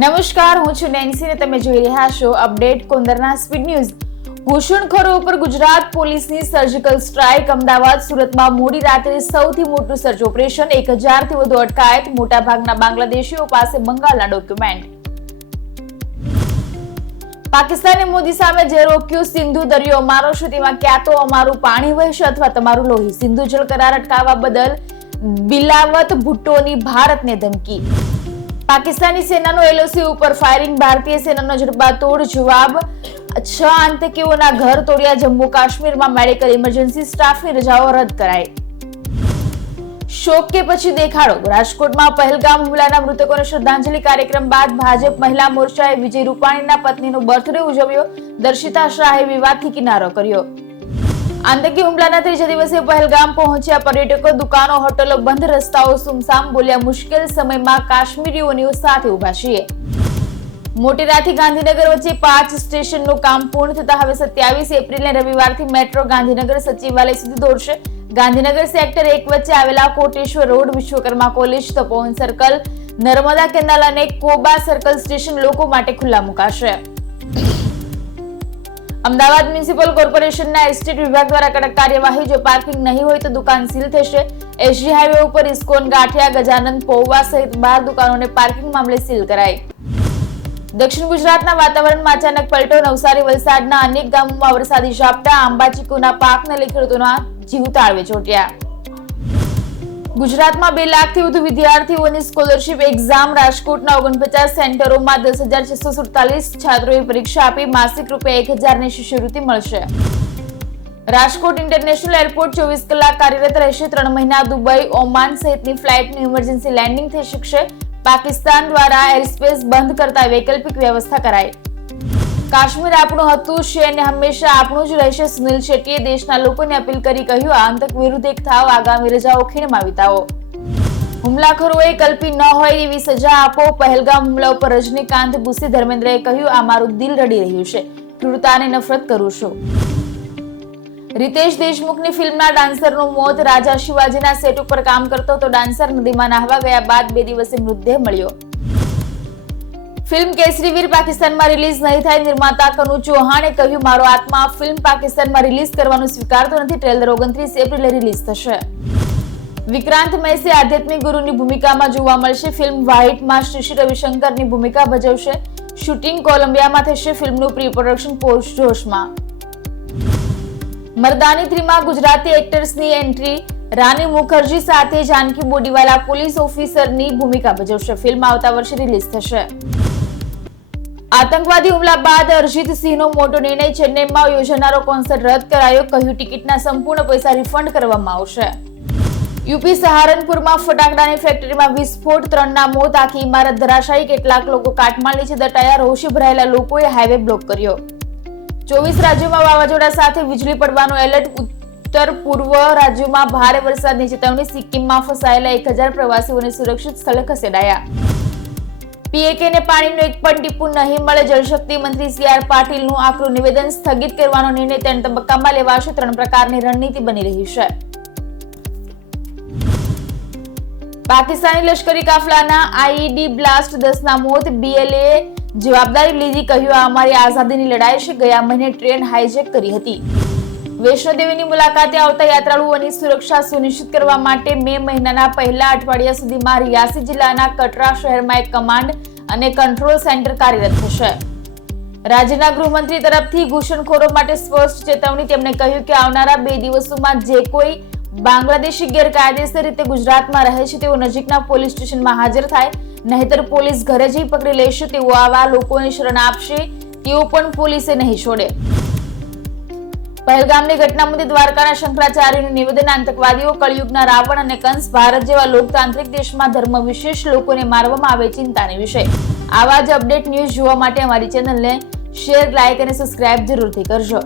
નમસ્કાર, હું છું નેન્સી ને તમે જોઈ રહ્યા છો અપડેટ કોંદરના સ્પીડ ન્યૂઝ ઘૂસણખોરો ઉપર ગુજરાત પોલીસની સર્જિકલ સ્ટ્રાઇક અમદાવાદ, સુરતમાં મોડી રાત્રે સૌથી મોટું સર્ચ ઓપરેશન એક હજારથી વધુ અટકાયત. મોટાભાગના બાંગ્લાદેશીઓ પાસે બંગાળના ડોક્યુમેન્ટ પાકિસ્તાને મોદી સામે જે રોક્યું. સિંધુ દરિયો અમારો છે. તેમાં ક્યાં તો અમારું પાણી વહેશે અથવા તમારું લોહી. સિંધુ જળ કરાર અટકાવવા બદલ બિલાવત ભુટ્ટોની ભારતને ધમકી. પાકિસ્તાની સેનાનો એલઓસી ઉપર ફાયરિંગ, ભારતીય સેનાનો જડબાતોડ જવાબ, છ આતંકીઓના ઘર તોડ્યા, જમ્મુ કાશ્મીરમાં મેડિકલ ઇમરજન્સી સ્ટાફની રજાઓ રદ કરાઈ. શોક કે પછી દેખાડો? રાજકોટમાં પહેલગામ હુમલાના મૃતકોને શ્રદ્ધાંજલિ કાર્યક્રમ બાદ ભાજપ મહિલા મોરચાએ વિજય રૂપાણીના પત્નીનો બર્થડે ઉજવ્યો. દર્શિતા શાહે વિવાદથી કિનારો કર્યો. આતંકી હુમલાના ત્રીજા દિવસે પહેલગામ પહોંચ્યા પર્યટકો, દુકાનો, હોટલો બંધ, રસ્તાઓ સુમસામ બોલ્યા, મુશ્કેલ સમયમાં કાશ્મીરીઓની સાથે ઊભા છીએ. મોટેરાથી ગાંધીનગર વચ્ચે પાંચ સ્ટેશનનું કામ પૂર્ણ થતા હવે સત્યાવીસ એપ્રિલને રવિવારથી મેટ્રો ગાંધીનગર સચિવાલય સુધી દોડશે. ગાંધીનગર સેક્ટર એક વચ્ચે આવેલા Koteshwar road, Vishwakarma college, Tapovan circle, Narmada canal અને કોબા સર્કલ સ્ટેશન લોકો માટે ખુલ્લા મુકાશે. અમદાવાદ મ્યુનિસિપલ કોર્પોરેશનના એસ્ટેટ વિભાગ દ્વારા કડક કાર્યવાહી, જો પાર્કિંગ નહીં હોય તો દુકાન સીલ થશે. એસજી હાઈવે ઉપર ઇસ્કોન, ગાંઠિયા ગજાનંદ પૌવા સહિત બાર દુકાનોને પાર્કિંગ મામલે સીલ કરાઈ. દક્ષિણ ગુજરાતના વાતાવરણમાં અચાનક પલટો, નવસારી, વલસાડના અનેક ગામોમાં વરસાદી ઝાપટા આંબા ચીકુના પાકને લઈ ખેડૂતોના જીવ તાળવે ચોટ્યા. ગુજરાતમાં બે લાખથી વધુ વિદ્યાર્થીઓની સ્કોલરશિપ એક્ઝામ રાજકોટના ઓગણપચાસ સેન્ટરોમાં દસ હજાર છસો સુડતાલીસ છાત્રોએ પરીક્ષા આપી માસિક રૂપે એક હજારની શિષ્યવૃત્તિ મળશે. રાજકોટ ઇન્ટરનેશનલ એરપોર્ટ ચોવીસ કલાક કાર્યરત રહેશે. ત્રણ મહિના દુબઈ, ઓમાન સહિતની ફ્લાઇટનું ઇમરજન્સી લેન્ડિંગ થઈ શકશે. પાકિસ્તાન દ્વારા એરસ્પેસ બંધ કરતા વૈકલ્પિક વ્યવસ્થા કરાઈ. કાશ્મીર આપણું હતું છે અને હંમેશા આપણું જ રહેશે. સુનિલ શેટ્ટીએ દેશના લોકોને અપીલ કરી કહ્યું આતંક વિરુદ્ધ એક થાવ, આગામી રજાઓ ખીણમાં વિતાવો. હુમલાખોરોએ કલ્પી ન હોય એવી સજા આપો. પહેલગામ હુમલા ઉપર રજનીકાંત ભૂસી ધર્મેન્દ્રએ કહ્યું, આ મારું દિલ રડી રહ્યું છે. ક્રૂરતાને નફરત કરું છું. રિતેશ દેશમુખની ફિલ્મના ડાન્સરનું મોત. રાજા શિવાજીના સેટ ઉપર કામ કરતો તો ડાન્સર નદીમાં નાહવા ગયા બાદ બે દિવસે મૃતદેહ મળ્યો. ફિલ્મ કેસરીવીર પાકિસ્તાનમાં રિલીઝ નહીં થાય. નિર્માતા કનુ ચૌહાણે કહ્યું, મારો આત્મા ફિલ્મ પાકિસ્તાનમાં રિલીઝ કરવાનું સ્વીકારતો નથી. ટ્રેલર ઓગણત્રીસ એપ્રિલે રિલીઝ થશે. વિક્રાંત મૈસી આધ્યાત્મિક ગુરુની ભૂમિકામાં જોવા મળશે. ફિલ્મ વ્હાઇટમાં શ્રી રવિશંકરની ભૂમિકા ભજવશે. શૂટિંગ કોલંબિયામાં થશે ફિલ્મનું પ્રી પ્રોડક્શન પોસ્ટ જોશમાં. મરદાની થ્રીમાં ગુજરાતી એક્ટર્સની એન્ટ્રી. રાની મુખર્જી સાથે જાનકી બોડીવાલા પોલીસ ઓફિસરની ભૂમિકા ભજવશે. ફિલ્મ આવતા વર્ષે રિલીઝ થશે. આતંકવાદી હુમલા બાદ અરજીતસિંહનો મોટો નિર્ણય ચેન્નઈમાં યોજાનારો કોન્સર્ટ રદ કરાયો. કહ્યું, ટિકિટના સંપૂર્ણ પૈસા રિફંડ કરવામાં આવશે. યુપી સહારનપુરમાં ફટાકડાની ફેક્ટરીમાં વિસ્ફોટ, ત્રણના મોત, આખી ઇમારત ધરાશાયી. કેટલાક લોકો કાટમાળ નીચે દટાયા, રોષે ભરાયેલા લોકોએ હાઈવે બ્લોક કર્યો. ચોવીસ રાજ્યોમાં વાવાઝોડા સાથે વીજળી પડવાનો એલર્ટ ઉત્તર પૂર્વ રાજ્યોમાં ભારે વરસાદની ચેતવણી. સિક્કિમમાં ફસાયેલા એક હજાર પ્રવાસીઓને સુરક્ષિત સ્થળે ખસેડાયા. પીએકેને પાણીનું એક પણ ટીપું નહીં મળે. જળશક્તિ મંત્રી સી આર પાટીલનું આકરું નિવેદન સ્થગિત કરવાનો નિર્ણય ત્રણ તબક્કામાં લેવાશે. ત્રણ પ્રકારની રણનીતિ બની રહી છે. પાકિસ્તાની લશ્કરી કાફલાના આઈઈડી બ્લાસ્ટ દસના મોત બીએલએ જવાબદારી લીધી. કહ્યું, આ અમારી આઝાદીની લડાઈ છે. ગયા મહિને ટ્રેન હાઈજેક કરી હતી. વૈષ્ણોદેવીની મુલાકાતે આવતા યાત્રાળુઓની સુરક્ષા સુનિશ્ચિત કરવા માટે મે મહિનાના પહેલા અઠવાડિયા સુધીમાં રિયાસી જિલ્લાના કટરા શહેરમાં એક કમાન્ડ અને કંટ્રોલ સેન્ટર કાર્યરત થશે. રાજ્યના ગૃહમંત્રી તરફથી ઘૂસણખોરો માટે સ્પષ્ટ ચેતવણી તેમણે કહ્યું કે આવનારા બે દિવસોમાં જે કોઈ બાંગ્લાદેશી ગેરકાયદેસર રીતે ગુજરાતમાં રહે છે, તેઓ નજીકના પોલીસ સ્ટેશનમાં હાજર થાય, નહીતર પોલીસ ઘરે જઈ પકડી લેશે, તેઓ આવા લોકોને શરણ આપશે, તેઓ પણ પોલીસે નહીં છોડે. પહેલગામની ઘટના મુદ્દે દ્વારકાના શંકરાચાર્યનું નિવેદન આતંકવાદીઓ, કળયુગના રાવણ અને કંસ ભારત જેવા લોકતાંત્રિક દેશમાં ધર્મ વિશેષ લોકોને મારવામાં આવે ચિંતાની વિષય. આવા જ અપડેટ ન્યૂઝ જોવા માટે અમારી ચેનલને શેર લાઇક અને સબસ્ક્રાઇબ જરૂરથી કરજો.